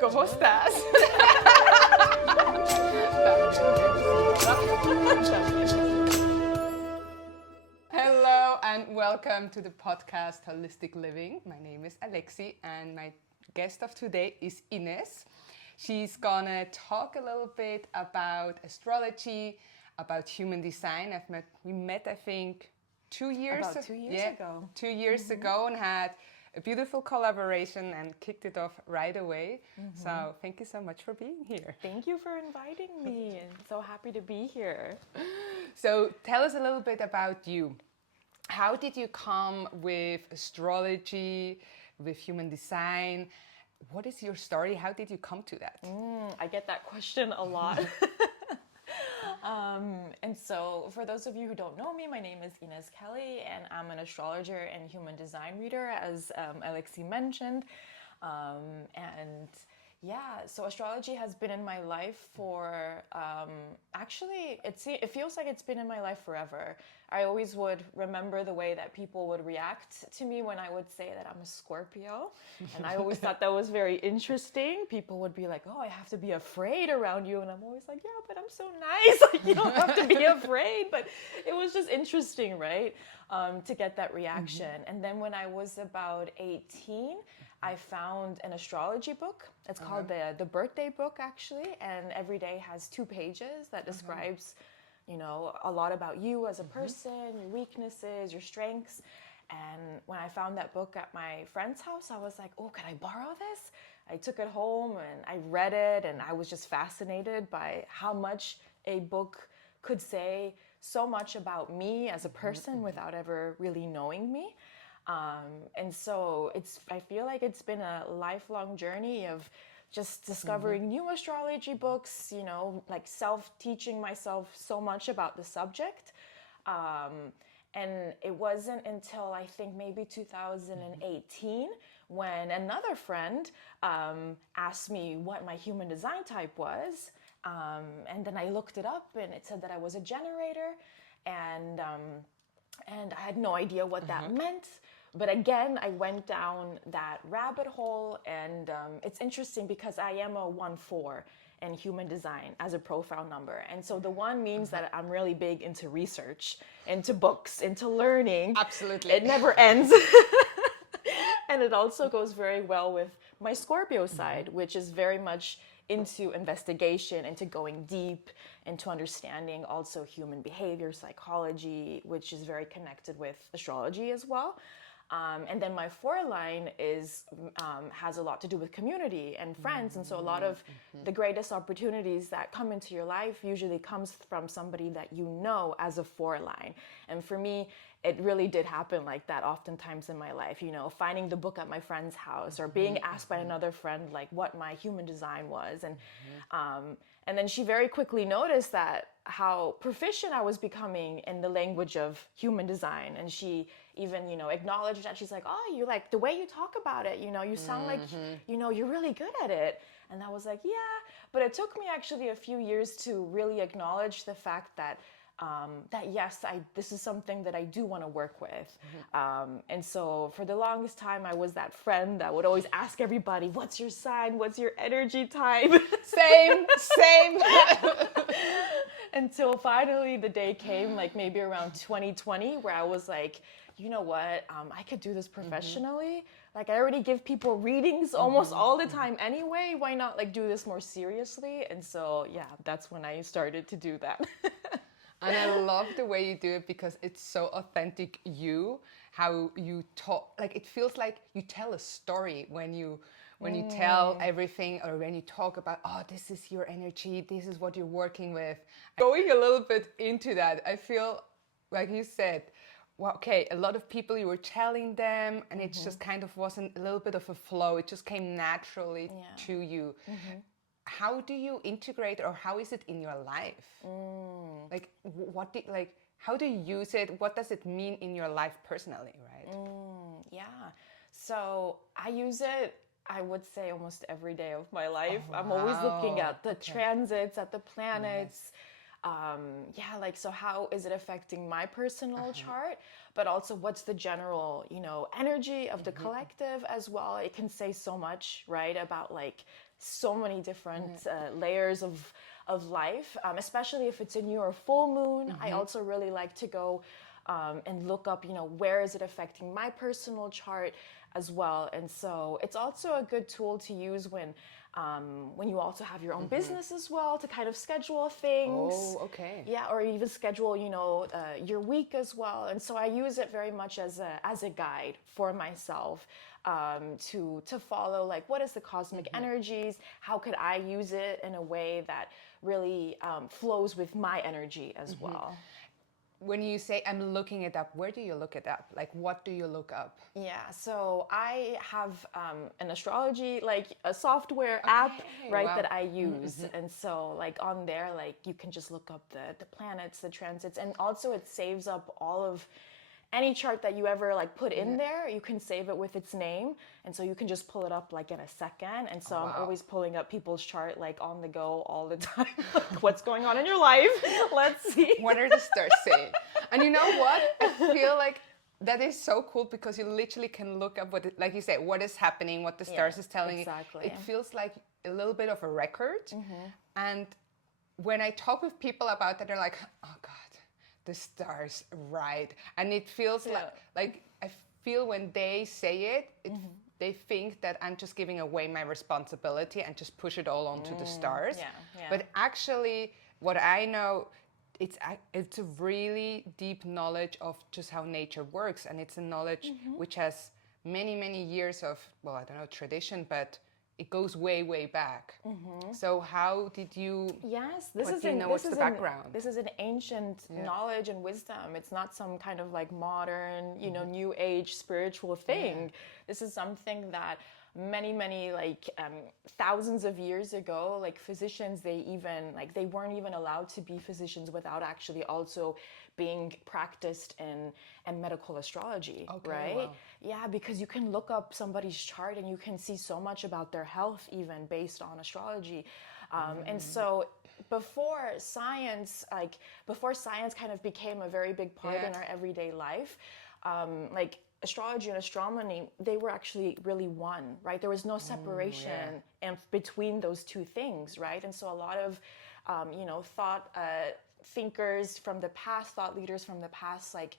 ¿Cómo estás? Hello and welcome to the podcast Holistic Living. My name is Alexi and my guest of today is Inés. She's gonna talk a little bit about astrology, about human design. We met I think 2 years about 2 years ago. 2 years ago, and had a beautiful collaboration and kicked it off right away. So thank you so much for being here. Thank you for inviting me. I'm so happy to be here. So tell us a little bit about you. How did you come with astrology, with human design? What is your story? How did you come to that? I get that question a lot. And so for those of you who don't know me, my name is Inés Kelly and I'm an astrologer and human design reader, as Alexi mentioned. And yeah, so astrology has been in my life for, actually, it feels like it's been in my life forever. I always would remember the way that people would react to me when I would say that I'm a Scorpio. And I always thought that was very interesting. People would be like, oh, I have to be afraid around you. And I'm always like, yeah, but I'm so nice. Like, you don't have to be afraid. But it was just interesting, right? To get that reaction. And then when I was about 18, I found an astrology book. It's called the Birthday Book, actually. And every day has 2 pages that describes, you know, a lot about you as a person, your weaknesses, your strengths. And when I found that book at my friend's house, I was like, oh, can I borrow this? I took it home and I read it, and I was just fascinated by how much a book could say so much about me as a person without ever really knowing me. And so I feel like it's been a lifelong journey of just discovering new astrology books, you know, like teaching myself so much about the subject. And it wasn't until I think maybe 2018 when another friend asked me what my human design type was. And then I looked it up and it said that I was a generator, and I had no idea what that meant. But again, I went down that rabbit hole, and it's interesting because I am a 1-4 in human design as a profile number. And so the 1 means that I'm really big into research, into books, into learning. Absolutely. It never ends. And it also goes very well with my Scorpio side, which is very much into investigation, into going deep, into understanding also human behavior, psychology, which is very connected with astrology as well. And then my 4 line has a lot to do with community and friends. And so a lot of the greatest opportunities that come into your life usually comes from somebody that you know as a 4 line. And for me, it really did happen like that oftentimes in my life, you know, finding the book at my friend's house or being asked by another friend like what my human design was. And then she very quickly noticed that how proficient I was becoming in the language of human design. And she even, you know, acknowledged that. She's like, oh, you like the way you talk about it, you know, you sound like, you know, you're really good at it. And I was like, yeah. But it took me actually a few years to really acknowledge the fact that yes, this is something that I do want to work with. And so for the longest time, I was that friend that would always ask everybody, what's your sign? What's your energy type? Same. Until finally the day came, like maybe around 2020, where I was like, you know what, I could do this professionally. Like I already give people readings almost all the time anyway. Why not like do this more seriously? And so, yeah, that's when I started to do that. And I love the way you do it because it's so authentic how you talk. Like it feels like you tell a story when you tell everything, or when you talk about, oh, this is your energy, this is what you're working with. Going a little bit into that, I feel like you said, well, okay, a lot of people you were telling them and it just kind of wasn't a little bit of a flow. It just came naturally to you. How do you integrate, or how is it in your life? Like how do you use it? What does it mean in your life personally, right? Yeah. So I use it, I would say, almost every day of my life. I'm always looking at the transits, at the planets. So how is it affecting my personal chart, but also what's the general, energy of the collective as well. It can say so much, right, about like so many different layers of life, especially if it's a new or full moon. I also really like to go and look up, where is it affecting my personal chart as well. And so it's also a good tool to use when you also have your own business as well, to kind of schedule things. Oh, okay. Yeah, or even schedule, your week as well. And so I use it very much as a guide for myself, to follow, like, what is the cosmic energies? How could I use it in a way that really flows with my energy as well? When you say I'm looking it up, where do you look it up? Like, what do you look up? Yeah, so I have an astrology, like a software app, right, wow. that I use. And so, like, on there, like, you can just look up the planets, the transits, and also it saves up all of any chart that you ever like put in there. You can save it with its name, and so you can just pull it up like in a second. And so I'm always pulling up people's chart like on the go all the time. Like, what's going on in your life? Let's see. What are the stars saying? And you know what? I feel like that is so cool because you literally can look up like you say, what is happening, what the stars is telling exactly. you. It feels like a little bit of a record. And when I talk with people about that, they're like, oh God, the stars, right? And it feels like I feel when they say it, they think that I'm just giving away my responsibility and just push it all onto the stars. But actually, what I know, it's a really deep knowledge of just how nature works, and it's a knowledge which has many, many years of, well, I don't know, tradition, but it goes way, way back. So how did you? Yes, what's the background? This is an ancient knowledge and wisdom. It's not some kind of like modern, new age spiritual thing. This is something that many like thousands of years ago, like physicians, they weren't even allowed to be physicians without actually also being practiced in medical astrology, right? Wow. Yeah, because you can look up somebody's chart and you can see so much about their health even based on astrology. And so before science kind of became a very big part in our everyday life, like astrology and astronomy, they were actually really one, right? There was no separation between those two things, right? And so a lot of, thought thinkers from the past, thought leaders from the past, like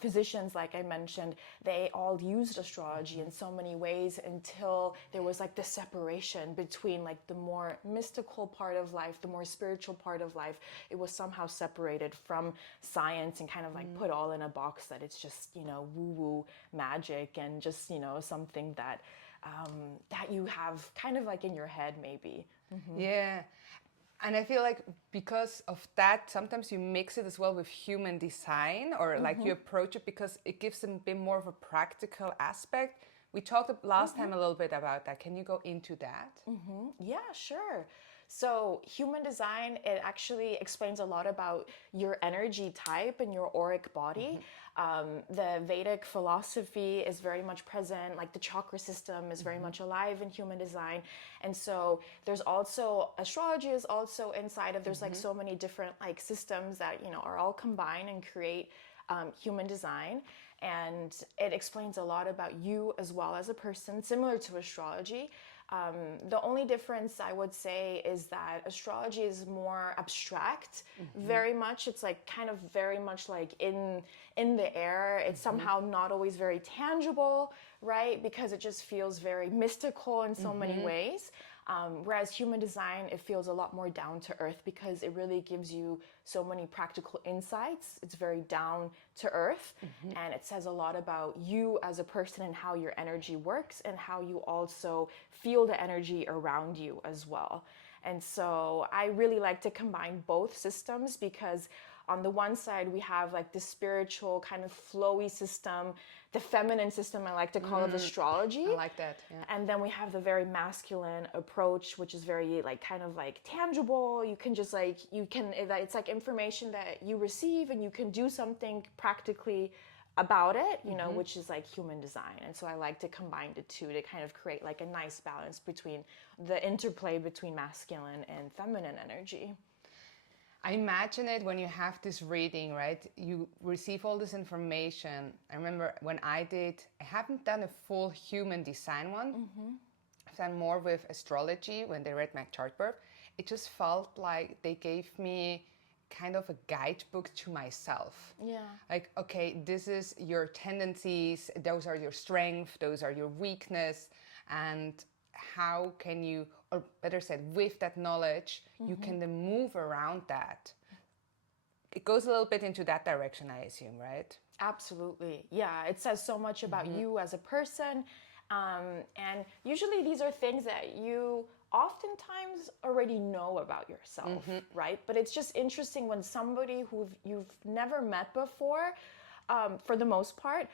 physicians, like I mentioned, they all used astrology in so many ways until there was like the separation between like the more mystical part of life, the more spiritual part of life. It was somehow separated from science and kind of like put all in a box that it's just, woo-woo magic and just, something that that you have kind of like in your head maybe. Yeah. And I feel like because of that, sometimes you mix it as well with human design, or like you approach it because it gives them a bit more of a practical aspect. We talked last time a little bit about that. Can you go into that? Yeah, sure. So human design, it actually explains a lot about your energy type and your auric body. The Vedic philosophy is very much present, like the chakra system is very much alive in human design. And so there's also, astrology is also inside of, there's like so many different like systems that, are all combined and create human design. And it explains a lot about you as well as a person, similar to astrology. The only difference I would say is that astrology is more abstract, very much. It's like kind of very much like in the air. It's somehow not always very tangible, right? Because it just feels very mystical in so many ways. Whereas human design, it feels a lot more down to earth because it really gives you so many practical insights. It's very down to earth, and it says a lot about you as a person and how your energy works and how you also feel the energy around you as well. And so I really like to combine both systems because on the one side, we have like the spiritual kind of flowy system, the feminine system, I like to call it astrology. I like that. Yeah. And then we have the very masculine approach, which is very like kind of like tangible. You can just like, it's like information that you receive and you can do something practically about it, which is like human design. And so I like to combine the two to kind of create like a nice balance between the interplay between masculine and feminine energy. I imagine it when you have this reading, right? You receive all this information. I remember when I haven't done a full human design one. I've than more with astrology. When they read my chart birth, it just felt like they gave me kind of a guidebook to myself. Yeah. Like, okay, this is your tendencies, those are your strengths, those are your weakness, and how can you, or better said, with that knowledge, you can then move around that. It goes a little bit into that direction, I assume, right? Absolutely. Yeah, it says so much about you as a person. And usually these are things that you oftentimes already know about yourself, right? But it's just interesting when somebody who you've never met before, for the most part,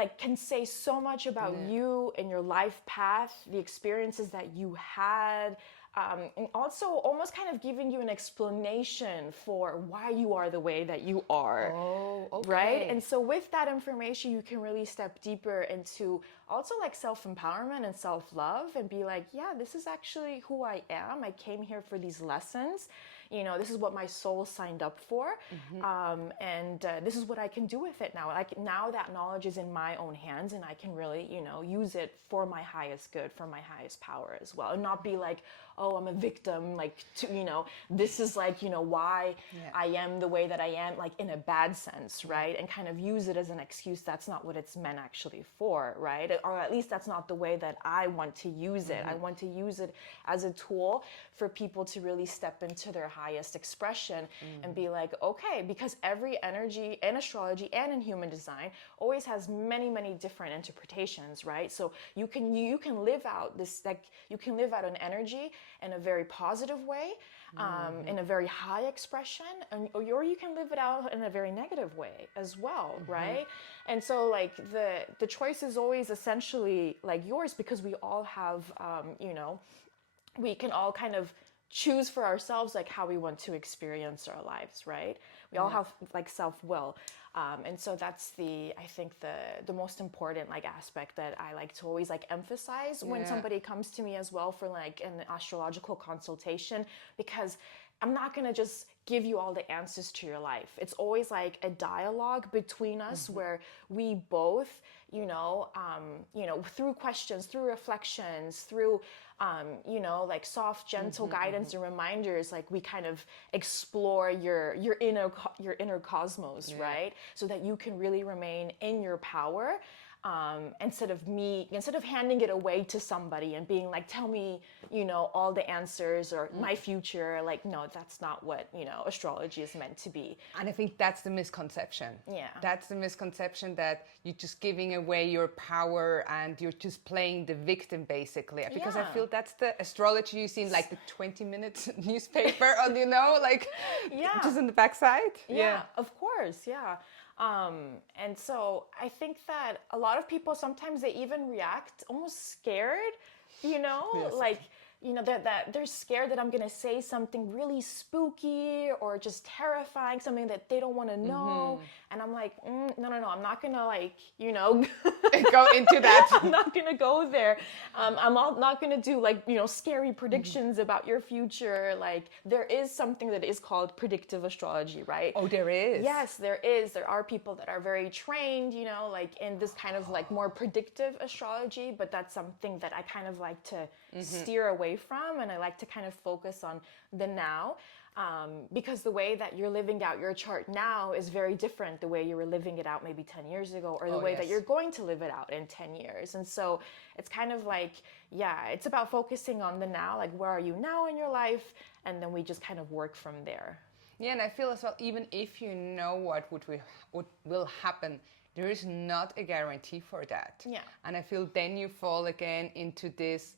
like can say so much about you and your life path, the experiences that you had, and also almost kind of giving you an explanation for why you are the way that you are. Oh, okay. Right? And so with that information, you can really step deeper into also like self-empowerment and self-love and be like, yeah, this is actually who I am. I came here for these lessons. You know, this is what my soul signed up for. And this is what I can do with it now. Like now that knowledge is in my own hands and I can really, you know, use it for my highest good, for my highest power as well. And not be like, oh, I'm a victim, like, to, you know, this is like, you know, why I am the way that I am, like in a bad sense, right? And kind of use it as an excuse. That's not what it's meant actually for, right? Or at least that's not the way that I want to use it. I want to use it as a tool for people to really step into their highest expression and be like, okay, because every energy in astrology and in human design always has many, many different interpretations, right? So you can live out this, like you can live out an energy in a very positive way, in a very high expression, or you can live it out in a very negative way as well, right? And so like the choice is always essentially like yours, because we all have, you know, we can all kind of choose for ourselves like how we want to experience our lives, right? We all have like self-will. And so that's I think the most important like aspect that I like to always like emphasize when somebody comes to me as well for like an astrological consultation, because I'm not going to just give you all the answers to your life. It's always like a dialogue between us where we both, you know, through questions, through reflections, through, you know, like soft, gentle guidance and reminders, like we kind of explore your inner cosmos, right? So that you can really remain in your power. Instead of handing it away to somebody and being like, tell me, you know, all the answers or my future. Like, no, that's not what, you know, astrology is meant to be. And I think that's the misconception. Yeah. That's the misconception, that you're just giving away your power and you're just playing the victim, basically. Because I feel that's the astrology you see in like the 20-minute newspaper on, you know, like just on the backside. Yeah, of course. Yeah. And so I think that a lot of people, sometimes they even react almost scared, you know, like, you know, that they're scared that I'm going to say something really spooky or just terrifying, something that they don't want to know. And I'm like, no, I'm not going to, like, you know, go into that. I'm not going to go there. I'm not going to do like, you know, scary predictions about your future. Like there is something that is called predictive astrology, right? Oh, there is? Yes, there is. There are people that are very trained, you know, like in this kind of like more predictive astrology, but that's something that I kind of like to steer away from. And I like to kind of focus on the now. Because the way that you're living out your chart now is very different the way you were living it out maybe 10 years ago, or the way that you're going to live it out in 10 years. And so it's kind of like, it's about focusing on the now, like where are you now in your life? And then we just kind of work from there. Yeah, and I feel as well, even if you know what will happen, there is not a guarantee for that. Yeah. And I feel then you fall again into this,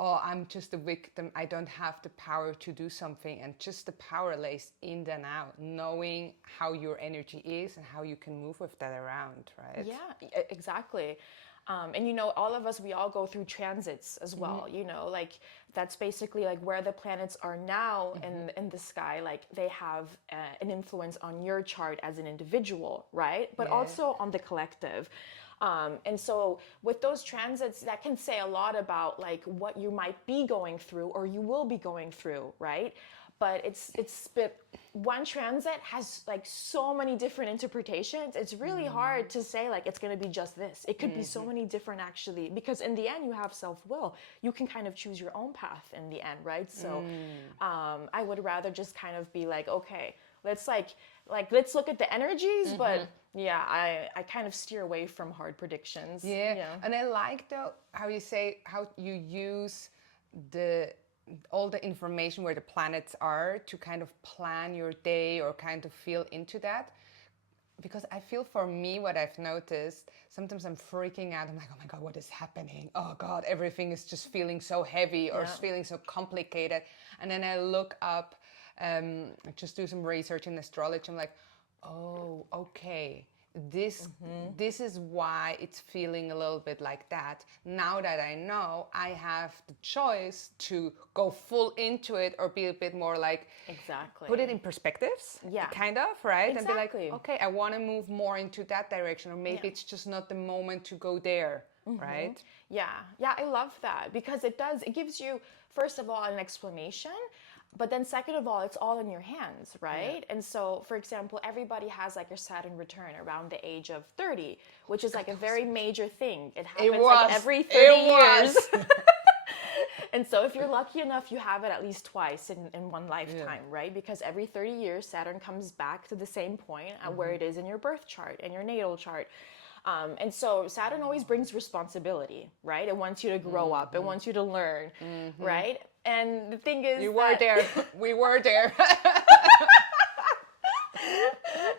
oh, I'm just a victim, I don't have the power to do something. And just the power lays in the now, knowing how your energy is and how you can move with that around, right? Yeah, exactly. And, you know, all of us, we all go through transits as well, you know, like that's basically like where the planets are now in the sky, like they have an influence on your chart as an individual, right? But also on the collective. And so with those transits, that can say a lot about like what you might be going through or you will be going through, right? but one transit has like so many different interpretations. It's really hard to say like it's going to be just this. It could be so many different actually, because in the end you have self-will. You can kind of choose your own path in the end, right? So I would rather just kind of be like, okay, let's let's look at the energies, but yeah, I kind of steer away from hard predictions. Yeah. And I like though how you use all the information where the planets are to kind of plan your day or kind of feel into that. Because I feel for me, what I've noticed, sometimes I'm freaking out. I'm like, oh my God, what is happening? Oh God, everything is just feeling so heavy or feeling so complicated. And then I look up, just do some research in astrology. I'm like, oh, okay. This is why it's feeling a little bit like that. Now that I know, I have the choice to go full into it or be a bit more like, exactly, put it in perspectives, kind of, right? Exactly. And be like, okay, I want to move more into that direction, or maybe it's just not the moment to go there, right? Yeah, I love that, because it gives you, first of all, an explanation. But then second of all, it's all in your hands, right? Yeah. And so, for example, everybody has like a Saturn return around the age of 30, which is like a very major thing. It happens like every 30 years. And so if you're lucky enough, you have it at least twice in one lifetime, right? Because every 30 years, Saturn comes back to the same point at where it is in your birth chart and your natal chart. And so Saturn always brings responsibility, right? It wants you to grow up. It wants you to learn, right? And the thing is, we were there.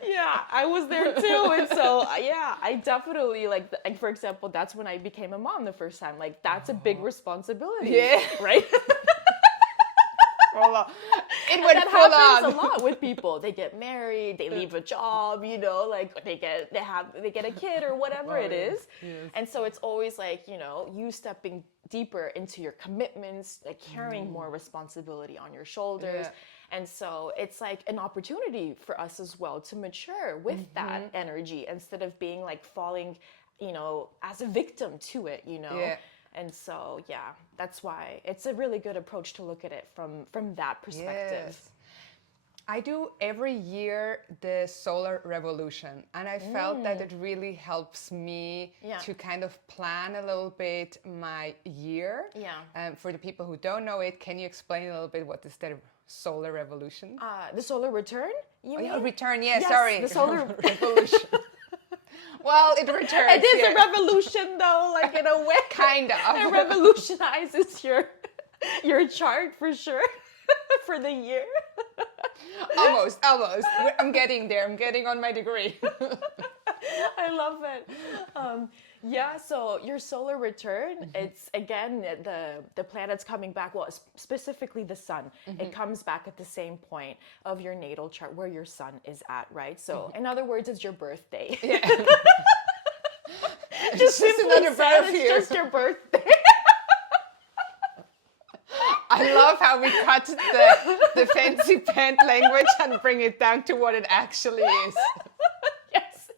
Yeah, I was there too. And so, yeah, I definitely like, for example, that's when I became a mom the first time. Like, that's a big responsibility, right? It went full on. That happens a lot with people. They get married, they leave a job, you know, like they get a kid or whatever it is. Yes. And so it's always like, you know, you stepping deeper into your commitments, like carrying more responsibility on your shoulders. Yeah. And so it's like an opportunity for us as well to mature with that energy instead of being like falling, you know, as a victim to it, you know. Yeah. And so, yeah, that's why it's a really good approach to look at it from that perspective. Yes. I do every year the solar revolution, and I felt that it really helps me to kind of plan a little bit my year. Yeah. For the people who don't know it, can you explain a little bit what is the solar revolution? The solar return? You mean? Return, yes, sorry. The solar revolution. Well, it returns. It is a revolution, though, like in a way. Kind of. It revolutionizes your chart for sure for the year. Almost. I'm getting there. I'm getting on my degree. I love it. Yeah, so your solar return, it's again the planets coming back. Well, specifically the sun. It comes back at the same point of your natal chart where your sun is at, right? So, in other words, it's your birthday. Yeah. just another birth here. It's just your birthday. I love how we cut the fancy pant language and bring it down to what it actually is. Yes.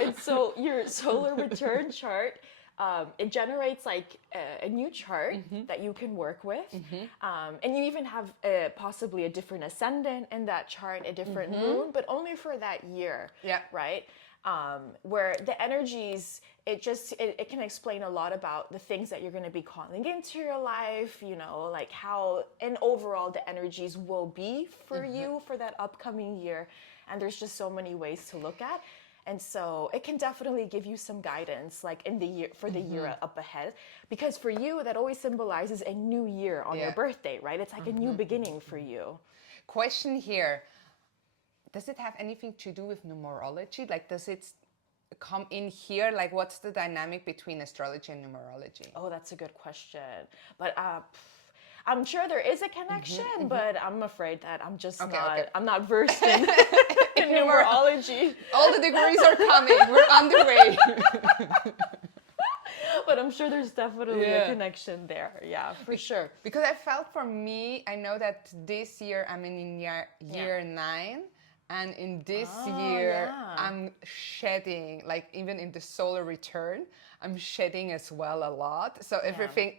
And so your solar return chart, it generates like a new chart that you can work with. And you even have possibly a different ascendant in that chart, a different moon, but only for that year, right? Where the energies, it can explain a lot about the things that you're going to be calling into your life, you know, like how, and overall the energies will be for you for that upcoming year. And there's just so many ways to look at. And so it can definitely give you some guidance, like in the year, for the year up ahead. Because for you, that always symbolizes a new year on your birthday, right? It's like a new beginning for you. Question here. Does it have anything to do with numerology? Like, does it come in here? Like, what's the dynamic between astrology and numerology? Oh, that's a good question. But I'm sure there is a connection, but I'm afraid that I'm just I'm not versed in, in numerology. All the degrees are coming. We're on the way. But I'm sure there's definitely a connection there. Yeah, for sure. Because I felt for me, I know that this year I'm in year 9. And in this Oh, year, yeah. I'm shedding, like even in the solar return, I'm shedding as well a lot. So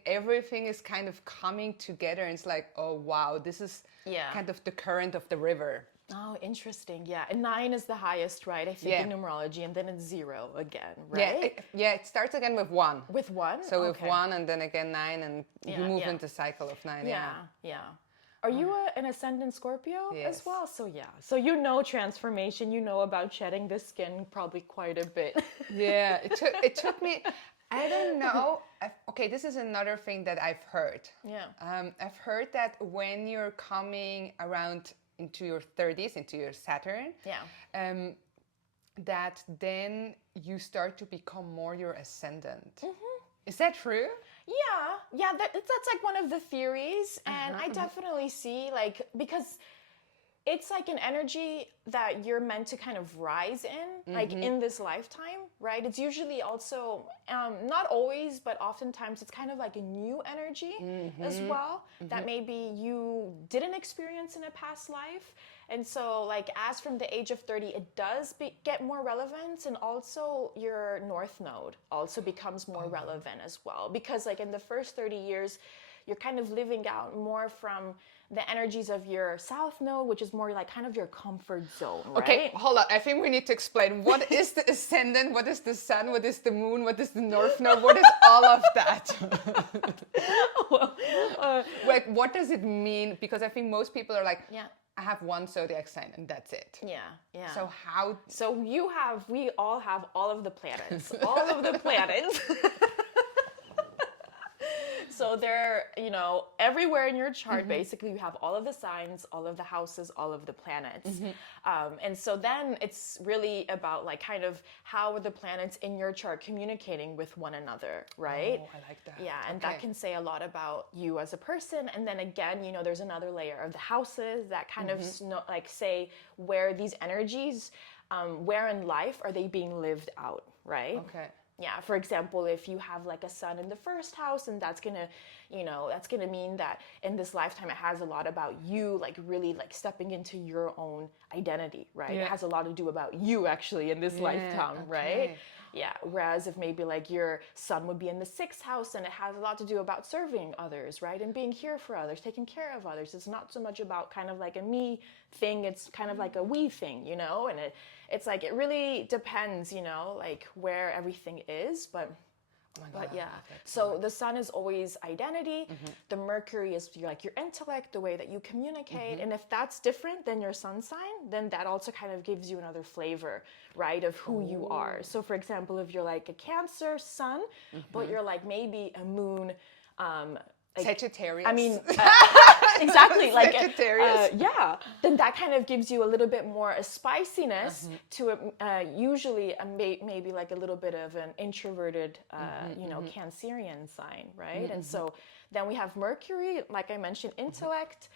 everything is kind of coming together. And it's like, oh wow, this is Yeah. kind of the current of the river. Oh, interesting. Yeah. And 9 is the highest, right? I think Yeah. in numerology, and then it's 0 again, Yeah, right? it starts again with 1. With 1? So with Okay. 1 and then again 9, and you Yeah, move yeah. into cycle of 9. Yeah, yeah. Are you an ascendant Scorpio Yes. as well? So yeah. So you know transformation, you know about shedding the skin probably quite a bit. Yeah, it took me. I don't know. Okay, this is another thing that I've heard. Yeah. I've heard that when you're coming around into your 30s, into your Saturn, Yeah. that then you start to become more your ascendant. Is that true? Yeah, that's like one of the theories, and I definitely see like because it's like an energy that you're meant to kind of rise in, like in this lifetime, right? It's usually also not always, but oftentimes it's kind of like a new energy as well that maybe you didn't experience in a past life. And so like as from the age of 30, it does get more relevant, and also your north node also becomes more relevant as well, because like in the first 30 years, you're kind of living out more from the energies of your south node, which is more like kind of your comfort zone, right? Okay, hold on. I think we need to explain what is the ascendant, what is the sun, what is the moon, what is the north node, what is all of that? Wait, what does it mean? Because I think most people are like, Yeah. I have one zodiac sign and that's it. Yeah, yeah. So how? So we all have all of the planets, all of the planets. So they're, everywhere in your chart, basically, you have all of the signs, all of the houses, all of the planets. And so then it's really about like kind of how are the planets in your chart communicating with one another, right? Oh, I like that. Yeah, and Okay. that can say a lot about you as a person. And then again, there's another layer of the houses that kind of like say where these energies, where in life are they being lived out, right? Okay. Yeah, for example, if you have like a sun in the first house, and that's gonna mean that in this lifetime it has a lot about you, like really like stepping into your own identity, right? Yeah. It has a lot to do about you actually in this lifetime, right? okay. Yeah. Whereas if maybe like your sun would be in the 6th house, and it has a lot to do about serving others, right? And being here for others, taking care of others. It's not so much about kind of like a me thing, it's kind of like a we thing, and it's like it really depends, like where everything is, but yeah. So the sun is always identity. The Mercury is your intellect, the way that you communicate. And if that's different than your sun sign, then that also kind of gives you another flavor, right, of who you are. So for example, if you're like a Cancer sun, but you're like maybe a moon, Sagittarius. I mean, exactly. Like, Sagittarius. yeah. Then that kind of gives you a little bit more a spiciness to it. Usually, maybe like a little bit of an introverted, Cancerian sign, right? And so then we have Mercury, like I mentioned, intellect.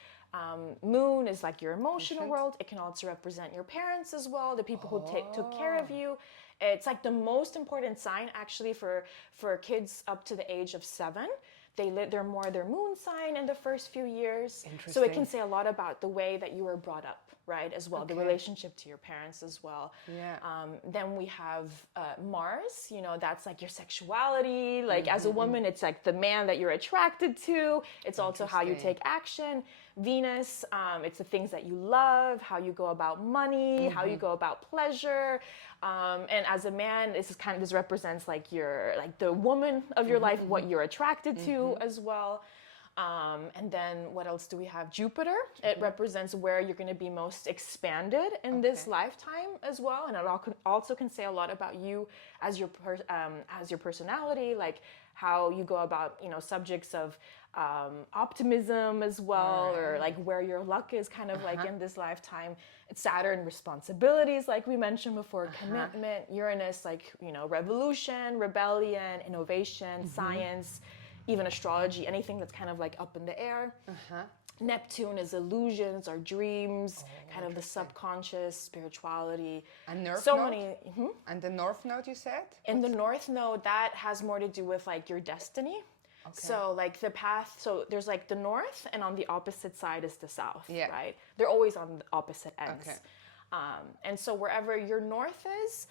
Moon is like your emotional world. It can also represent your parents as well, the people who took care of you. It's like the most important sign actually for kids up to the age of 7. They're more their moon sign in the first few years. So it can say a lot about the way that you were brought up, right, as well, the relationship to your parents as well. Yeah. Then we have Mars, that's like your sexuality. Like as a woman, it's like the man that you're attracted to. It's also how you take action. Venus, it's the things that you love, how you go about money, how you go about pleasure. And as a man, this represents like the woman of your life, what you're attracted to as well. And then what else do we have? Jupiter. It represents where you're going to be most expanded in this lifetime as well. And it also can say a lot about you as your personality, like how you go about, subjects of optimism as well, or like where your luck is kind of like in this lifetime. It's Saturn, responsibilities, like we mentioned before, commitment. Uranus, like, revolution, rebellion, innovation, science, even astrology, anything that's kind of like up in the air. Neptune is illusions or dreams, kind of the subconscious, spirituality. And North so Node? many. And the North Node, you said? In the North Node, that has more to do with like your destiny. So like the path, so there's like the north, and on the opposite side is the south, right? They're always on the opposite ends. And so wherever your north is,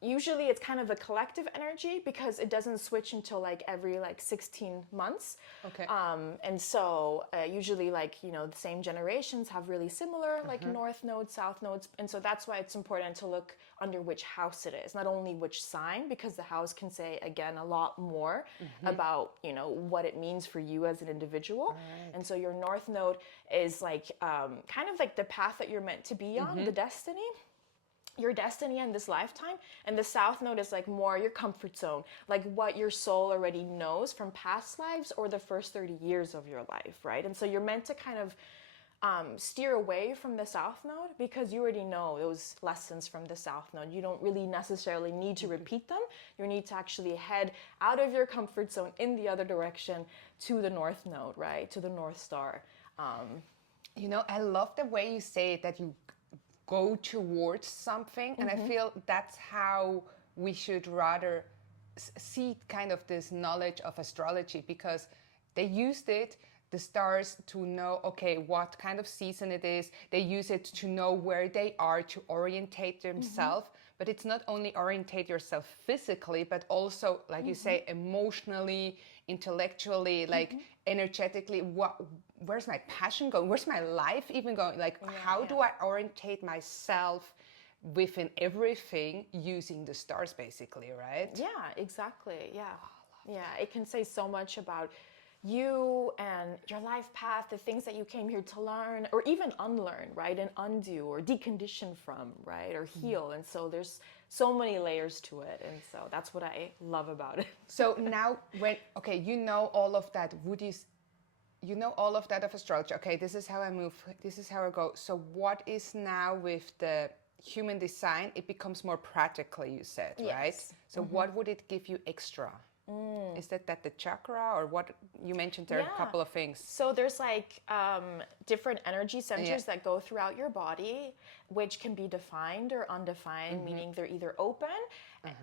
usually it's kind of a collective energy because it doesn't switch until like every like 16 months. Okay. And so usually like, you know, the same generations have really similar like north nodes, south nodes. And so that's why it's important to look under which house it is, not only which sign, because the house can say, again, a lot more about, you know, what it means for you as an individual. Right. And so your north node is like kind of like the path that you're meant to be on, the destiny. Your destiny in this lifetime, and the south node is like more your comfort zone, like what your soul already knows from past lives or the first 30 years of your life, right? And so you're meant to kind of steer away from the south node because you already know those lessons from the south node. You don't really necessarily need to repeat them. You need to actually head out of your comfort zone in the other direction to the north node, right? To the North Star. You know, I love the way you say that you go towards something, and I feel that's how we should rather see kind of this knowledge of astrology, because they used it, the stars, to know, okay, what kind of season it is. They use it to know where they are, to orientate themselves. But it's not only orientate yourself physically, but also, like you say, emotionally, intellectually, like energetically. Where's my passion going? Where's my life even going? Like, how do I orientate myself within everything using the stars, basically, right? Yeah, exactly. Yeah. Yeah, it can say so much about you and your life path, the things that you came here to learn or even unlearn, right? And undo or decondition from, right? Or heal. And so there's so many layers to it. And so that's what I love about it. So now okay, you know all of that. You know all of that of astrology. Okay, this is how I move. This is how I go. So what is now with the human design? It becomes more practical, you said, right? So what would it give you extra? Is that the chakra, or what? You mentioned there are a couple of things. So there's like different energy centers that go throughout your body, which can be defined or undefined, meaning they're either open,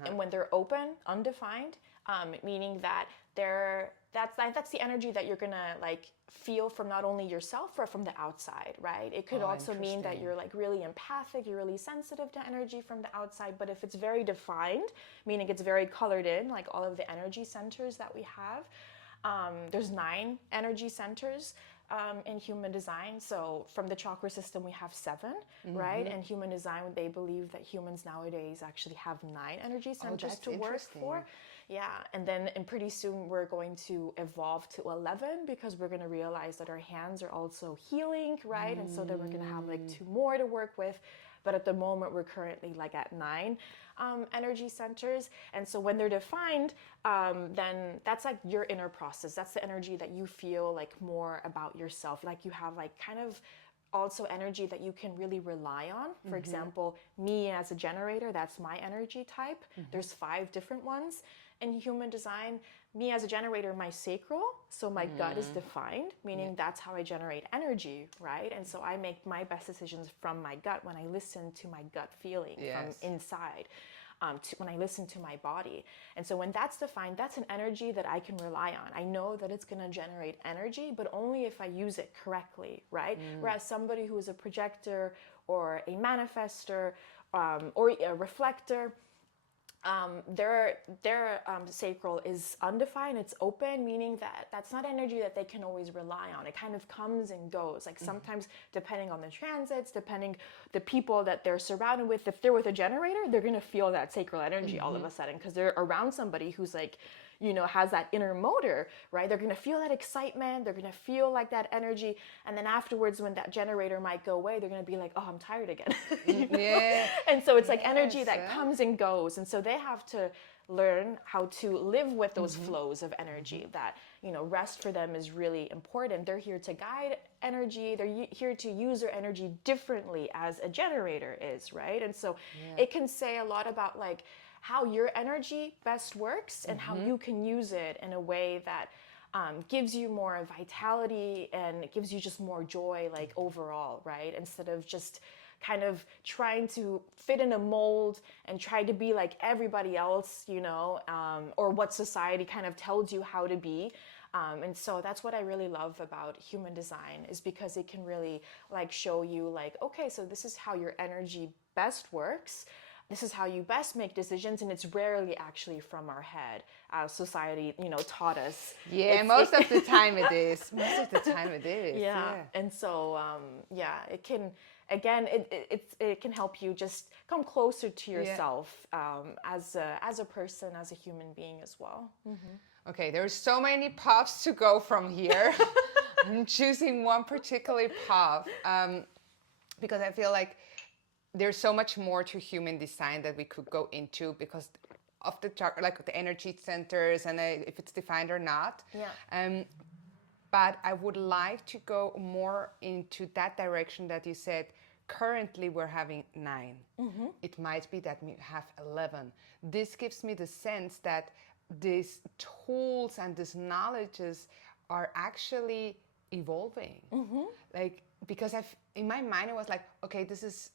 and when they're open, undefined, meaning that that's the energy that you're gonna like feel from not only yourself but from the outside, right? It could also mean that you're like really empathic, you're really sensitive to energy from the outside. But if it's very defined, meaning it's very colored in, like all of the energy centers that we have, there's 9 energy centers in human design. So from the chakra system, we have 7, right? And human design, they believe that humans nowadays actually have 9 energy centers to work for. Yeah, and then pretty soon we're going to evolve to 11 because we're going to realize that our hands are also healing, right? And so then we're going to have like 2 more to work with. But at the moment, we're currently like at 9 energy centers. And so when they're defined, then that's like your inner process. That's the energy that you feel like more about yourself. Like you have like kind of also energy that you can really rely on. For example, me as a generator, that's my energy type. There's 5 different ones in human design. Me as a generator, my sacral, so my gut is defined, meaning that's how I generate energy, right? And so I make my best decisions from my gut when I listen to my gut feeling from inside, when I listen to my body. And so when that's defined, that's an energy that I can rely on. I know that it's going to generate energy, but only if I use it correctly, right? Whereas somebody who is a projector or a manifester or a reflector, their sacral is undefined, it's open, meaning that that's not energy that they can always rely on. It kind of comes and goes. Like sometimes depending on the transits, depending the people that they're surrounded with, if they're with a generator, they're going to feel that sacral energy all of a sudden because they're around somebody who's like, you know, has that inner motor, right? They're going to feel that excitement. They're going to feel like that energy. And then afterwards, when that generator might go away, they're going to be like, oh, I'm tired again. You know? Yeah. And so it's like energy that comes and goes. And so they have to learn how to live with those flows of energy, that, you know, rest for them is really important. They're here to guide energy. They're here to use their energy differently as a generator is, right? And so it can say a lot about like how your energy best works and how you can use it in a way that gives you more vitality and it gives you just more joy, like overall, right? Instead of just kind of trying to fit in a mold and try to be like everybody else, you know, or what society kind of tells you how to be. And so that's what I really love about human design, is because it can really like show you like, okay, so this is how your energy best works. This is how you best make decisions, and it's rarely actually from our head, as society, you know, taught us. Yeah, most of the time it is. Most of the time it is. Yeah. And so, yeah, it can, again, it can help you just come closer to yourself as a person, as a human being as well. Okay, there's so many paths to go from here. I'm choosing one particular path because I feel like there's so much more to human design that we could go into because of the like the energy centers and if it's defined or not. Yeah. But I would like to go more into that direction that you said. Currently, we're having 9. It might be that we have 11. This gives me the sense that these tools and these knowledges are actually evolving. Like, because in my mind, it was like, okay, this is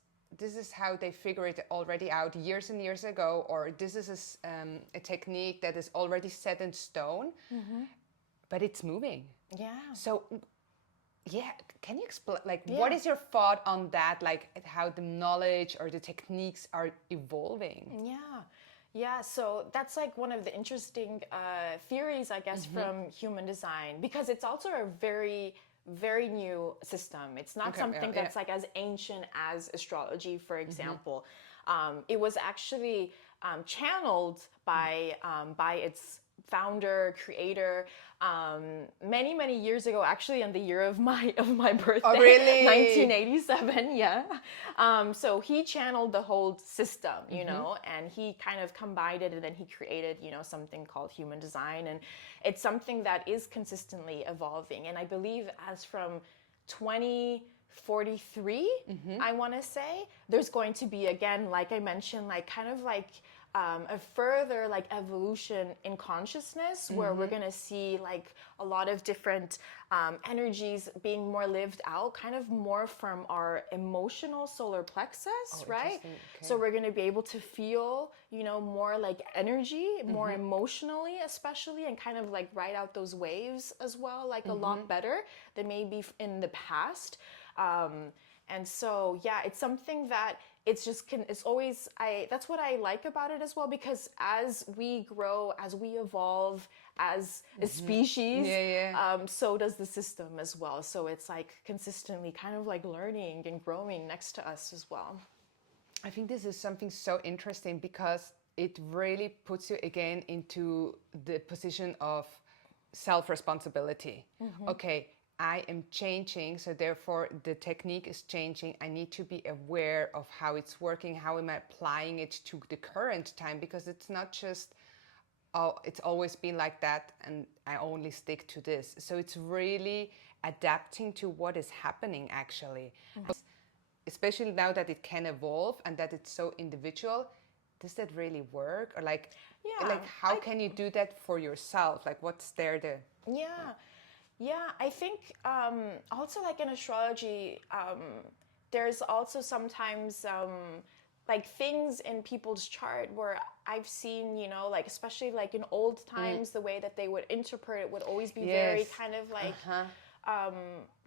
how they figure it already out years and years ago, or this is a technique that is already set in stone, but it's moving. Yeah. So, yeah, can you explain, like, what is your thought on that, like, how the knowledge or the techniques are evolving? Yeah. Yeah, so that's like one of the interesting theories, I guess, from human design, because it's also a very, very new system. It's not something that's like as ancient as astrology, for example. It was actually channeled by its founder, creator, many, many years ago, actually in the year of my birthday. Oh, really? 1987, yeah. So he channeled the whole system, you know, and he kind of combined it, and then he created, you know, something called human design. And it's something that is consistently evolving. And I believe as from 2043, I want to say, there's going to be, again, like I mentioned, like kind of like a further like evolution in consciousness, where we're going to see like a lot of different energies being more lived out, kind of more from our emotional solar plexus, right? Okay. So we're going to be able to feel, you know, more like energy, more emotionally especially, and kind of like ride out those waves as well, like a lot better than maybe in the past. And so, yeah, it's something that it's just it's always, that's what I like about it as well, because as we grow, as we evolve as a species, so does the system as well. So it's like consistently kind of like learning and growing next to us as well. I think this is something so interesting because it really puts you again into the position of self-responsibility. Okay, I am changing, so therefore the technique is changing. I need to be aware of how it's working, how am I applying it to the current time, because it's not just, oh, it's always been like that and I only stick to this. So it's really adapting to what is happening actually. Especially now that it can evolve and that it's so individual, does that really work? Or like how can you do that for yourself? Like what's there to... Yeah, I think also like in astrology, there's also sometimes like things in people's chart where I've seen, you know, like especially like in old times, the way that they would interpret it would always be very kind of like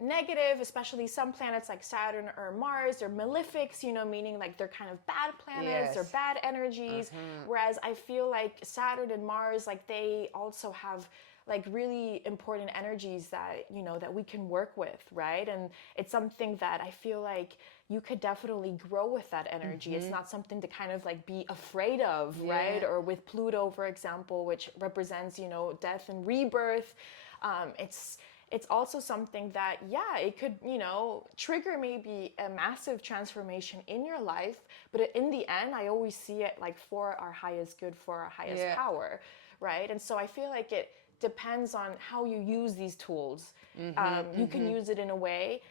negative, especially some planets like Saturn or Mars. They're malefics, you know, meaning like they're kind of bad planets or bad energies. Whereas I feel like Saturn and Mars, like they also have like really important energies that, you know, that we can work with, right? And it's something that I feel like you could definitely grow with that energy. It's not something to kind of like be afraid of, right? Or with Pluto, for example, which represents, you know, death and rebirth. It's also something that, it could, you know, trigger maybe a massive transformation in your life. But in the end, I always see it like for our highest good, for our highest power, right? And so I feel like it depends on how you use these tools. You can use it in a way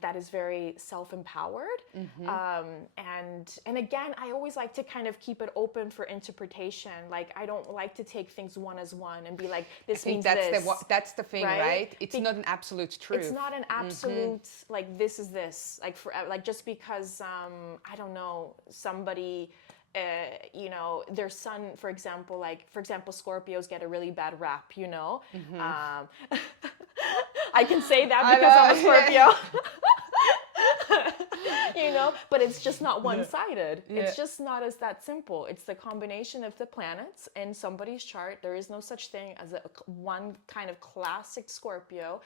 that is very self-empowered. And again, I always like to kind of keep it open for interpretation. Like, I don't like to take things one as one and be like, this means this. That's the thing, right? It's not an absolute truth. It's not an absolute, like, this is this. Like, for, like, just because, I don't know, somebody... you know, their sun, for example, Scorpios get a really bad rap, you know. I can say that because I'm a Scorpio. You know, but it's just not one-sided. Yeah. It's just not as that simple. It's the combination of the planets in somebody's chart. There is no such thing as one kind of classic Scorpio.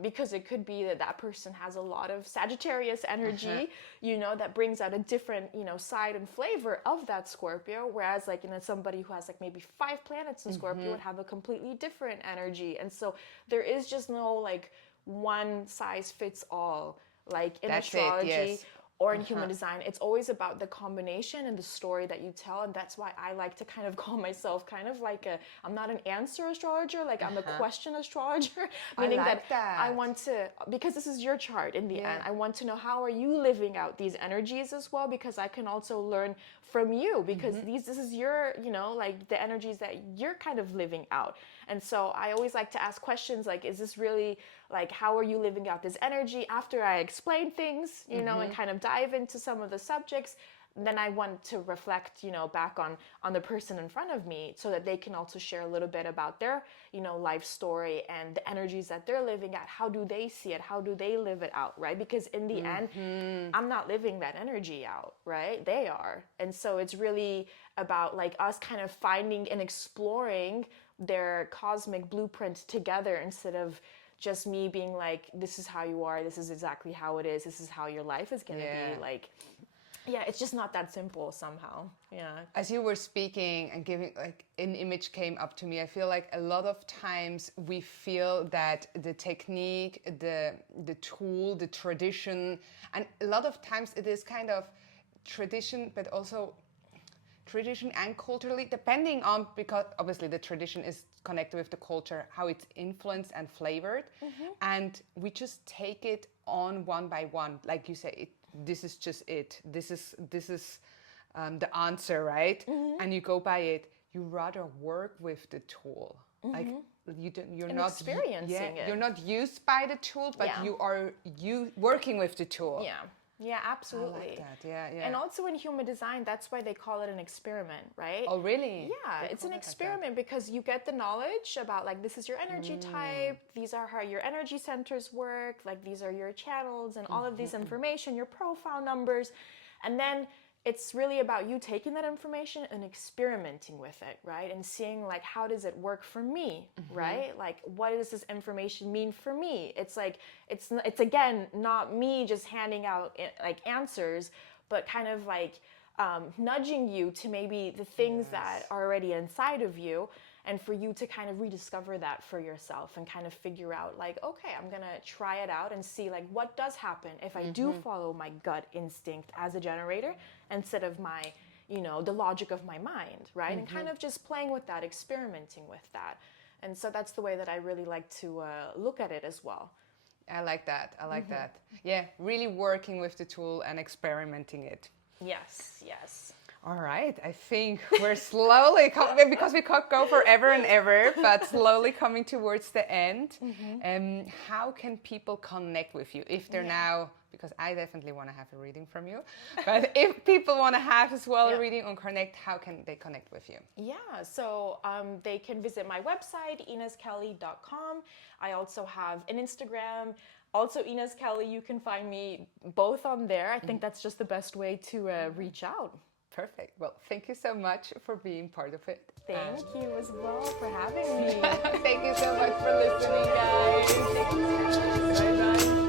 Because it could be that that person has a lot of Sagittarius energy, you know, that brings out a different, you know, side and flavor of that Scorpio. Whereas, like, you know, somebody who has like maybe 5 planets in Scorpio would have a completely different energy. And so there is just no like one size fits all, like in astrology. Or in human design. It's always about the combination and the story that you tell. And that's why I like to kind of call myself kind of like I'm not an answer astrologer, like I'm a question astrologer. Meaning that I want to, because this is your chart in the end, I want to know how are you living out these energies as well, because I can also learn from you, because this is your, you know, like the energies that you're kind of living out. And so I always like to ask questions like, is this really, like, how are you living out this energy after I explain things, you know, and kind of dive into some of the subjects. Then I want to reflect, you know, back on the person in front of me so that they can also share a little bit about their, you know, life story and the energies that they're living at. How do they see it? How do they live it out, right? Because in the end, I'm not living that energy out, right? They are. And so it's really about like us kind of finding and exploring their cosmic blueprint together, instead of just me being like, this is how you are, this is exactly how it is, this is how your life is going to be. Like, yeah, it's just not that simple somehow. Yeah. As you were speaking and giving, like, an image came up to me. I feel like a lot of times we feel that the technique, the tool, the tradition, and a lot of times it is kind of tradition, but also tradition and culturally, depending on, because obviously the tradition is connected with the culture, how it's influenced and flavored, and we just take it on one by one. Like you say, this is just it. This is the answer, right? And you go by it. You rather work with the tool, like you're not experiencing it. You're not used by the tool, but you are working with the tool. Yeah, absolutely. I like that. Yeah. And also in human design, that's why they call it an experiment, right? Oh, really? Yeah, it's an experiment because you get the knowledge about, like, this is your energy type, these are how your energy centers work, like these are your channels and all of this information, your profile numbers. And then it's really about you taking that information and experimenting with it, right? And seeing, like, how does it work for me, right? Like, what does this information mean for me? It's like, it's again, not me just handing out, like, answers, but kind of like nudging you to maybe the things that are already inside of you, and for you to kind of rediscover that for yourself and kind of figure out, like, okay, I'm gonna try it out and see, like, what does happen if I do follow my gut instinct as a generator instead of my, you know, the logic of my mind, right? And kind of just playing with that, experimenting with that. And so that's the way that I really like to look at it as well. I like that. That. Yeah, really working with the tool and experimenting it. Yes. All right, I think we're slowly coming, because we could go forever and ever, but slowly coming towards the end. How can people connect with you if they're now, because I definitely want to have a reading from you, but if people want to have as well a reading on Connect, how can they connect with you? Yeah, so they can visit my website, ineskelly.com. I also have an Instagram, also Inés Kelly. You can find me both on there. I think that's just the best way to reach out. Perfect. Well, thank you so much for being part of it. Thank you as well for having me. Thank you so much for listening, guys. Bye-bye.